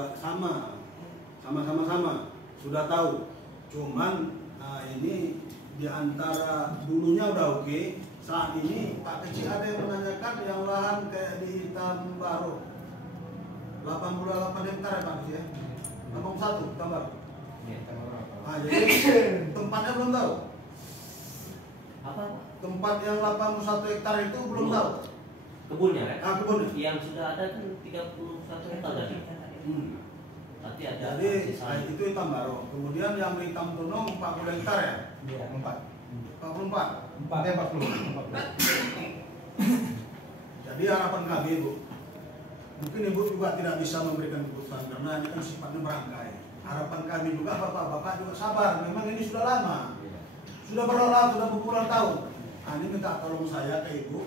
juga sama-sama sudah tahu. Cuman ini di antara dulunya udah oke, saat ini Pak Kecil ada yang menanyakan yang lahan kayak di Tambaro 88 hektar ya Pak Kecil ya? 81 Tambaro. Jadi tempatnya belum tahu. Apa? Tempat yang 81 hektar itu belum tahu. Kebunnya kan? Kebun. Yang sudah ada kan 31 hektar tadi. Nanti ada. Jadi itu Tambaro. Kemudian yang di Tamtunung 40 hektar ya? Iya, 44. 40. Jadi harapan kami Bu, mungkin Ibu juga tidak bisa memberikan keputusan karena ini kan sifatnya merangkai. Harapan kami juga bapak-bapak juga sabar. Memang ini sudah lama, sudah berlalu, sudah berpuluhan tahun. Ini minta tolong saya ke Ibu.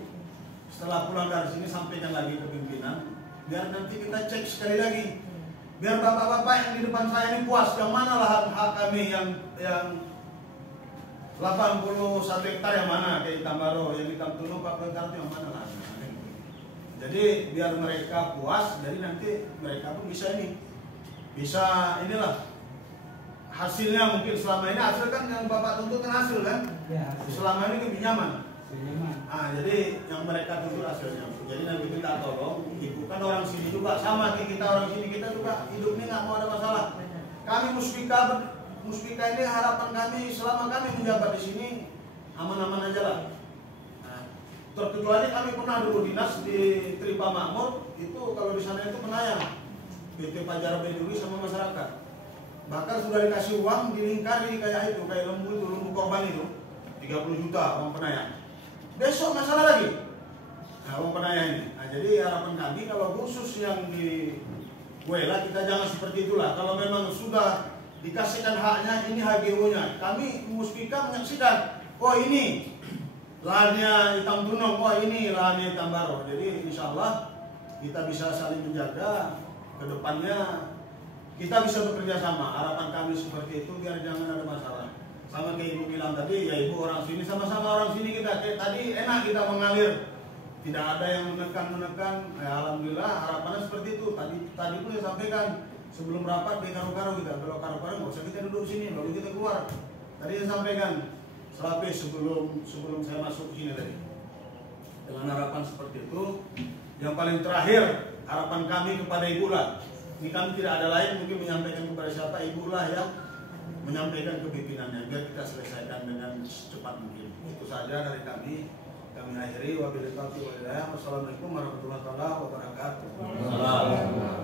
Setelah pulang dari sini sampaikan lagi ke pimpinan, biar nanti kita cek sekali lagi. Biar bapak-bapak yang di depan saya ini puas. Yang mana lahan hak kami yang 81 hektar yang mana kayak Tambaro, yang di Tamtunung 40 hektar itu yang mana lah. Jadi biar mereka puas, jadi nanti mereka pun bisa inilah hasilnya. Mungkin selama ini hasil kan yang bapak tuntut kan hasil kan Ya, selama ini kepinjaman. Jadi yang mereka tuntut hasilnya. Jadi nanti kita tolong, Ibu kan orang sini juga sama kayak kita orang sini, kita juga hidup ini nggak mau ada masalah. Kami Muspika ini harapan kami selama kami menjabat di sini aman-aman aja lah. Terkecuali kami pernah dulu dinas di Tripa Makmur, itu kalau di sana itu penayang PT Pajar Beduri sama masyarakat. Bahkan sudah dikasih uang dilingkari kayak itu, kayak lembu korban itu 30 juta uang penayang. Besok masalah lagi uang penayang ini. Jadi harapan kami kalau khusus yang di Wela kita jangan seperti itulah. Kalau memang sudah dikasihkan haknya, ini HGO-nya, kami Muspika menyaksikan, oh ini lahannya Hitam Tunung, oh ini lahannya Tambaro. Jadi insya Allah kita bisa saling menjaga ke depannya, kita bisa bekerja sama. Harapan kami seperti itu biar jangan ada masalah. Sama kayak Ibu bilang tadi, ya Ibu orang sini, sama-sama orang sini kita. Kayak tadi enak kita mengalir, tidak ada yang menekan. Alhamdulillah harapannya seperti itu. Tadi pun saya sampaikan sebelum rapat di Karo-Karo kita, kalau Karo-Karo nggak usah kita duduk sini, baru kita keluar. Tadi saya sampaikan selapis sebelum saya masuk sini tadi. Dengan harapan seperti itu, yang paling terakhir harapan kami kepada Ibu lah. Ini kami tidak ada lain mungkin menyampaikan kepada siapa, Ibu lah yang menyampaikan ke pimpinannya biar kita selesaikan dengan secepat mungkin. Itu saja dari kami. Kami akhiri wabillahi taufiq wal hidayah. Wassalamualaikum warahmatullahi wabarakatuh.